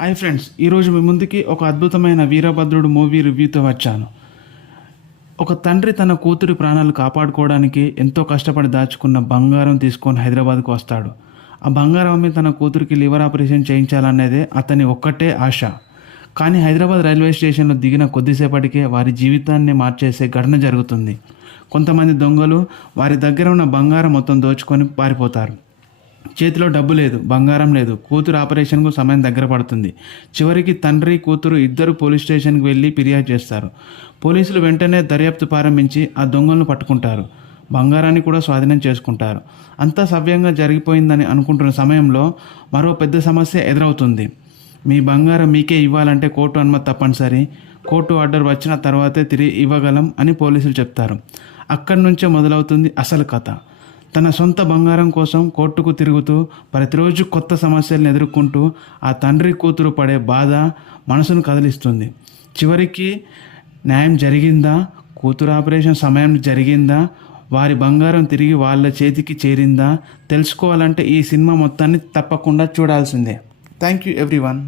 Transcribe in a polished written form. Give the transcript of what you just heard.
Hi friends, ఈరోజు మీ ముందుకి ఒక అద్భుతమైన వీరభద్రుడు మూవీ రివ్యూతో వచ్చాను. ఒక తండ్రి తన కూతురి ప్రాణాలు కాపాడుకోవడానికి ఎంతో కష్టపడి దాచుకున్న బంగారం తీసుకొని హైదరాబాద్కు వస్తాడు. ఆ బంగారం అమ్మి తన కూతురికి లివర్ ఆపరేషన్ చేయించాలనేదే అతని ఒక్కటే ఆశ. కానీ హైదరాబాద్ రైల్వే స్టేషన్లో దిగిన కొద్దిసేపటికే వారి జీవితాన్ని మార్చేసే ఘటన జరుగుతుంది. కొంతమంది దొంగలు వారి దగ్గర ఉన్న బంగారం మొత్తం దోచుకొని పారిపోతారు. చేతిలో డబ్బు లేదు, బంగారం లేదు. కూతురు ఆపరేషన్కు సమయం దగ్గర పడుతుంది. చివరికి తండ్రి కూతురు ఇద్దరు పోలీస్ స్టేషన్కి వెళ్ళి ఫిర్యాదు చేస్తారు. పోలీసులు వెంటనే దర్యాప్తు ప్రారంభించి ఆ దొంగలను పట్టుకుంటారు. బంగారాన్ని కూడా స్వాధీనం చేసుకుంటారు. అంతా సవ్యంగా జరిగిపోయిందని అనుకుంటున్న సమయంలో మరో పెద్ద సమస్య ఎదురవుతుంది. మీ బంగారం మీకే ఇవ్వాలంటే కోర్టు అనుమతి తప్పనిసరి. కోర్టు ఆర్డర్ వచ్చిన తర్వాతే తిరిగి ఇవ్వగలం అని పోలీసులు చెప్తారు. అక్కడి నుంచే మొదలవుతుంది అసలు కథ. తన సొంత బంగారం కోసం కోర్టుకు తిరుగుతూ ప్రతిరోజు కొత్త సమస్యలను ఎదుర్కొంటూ ఆ తండ్రి కూతురు పడే బాధ మనసును కదిలిస్తుంది. చివరికి న్యాయం జరిగిందా? కూతురు ఆపరేషన్ సమయం జరిగిందా? వారి బంగారం తిరిగి వాళ్ళ చేతికి చేరిందా? తెలుసుకోవాలంటే ఈ సినిమా మొత్తాన్ని తప్పకుండా చూడాల్సిందే. Thank you everyone.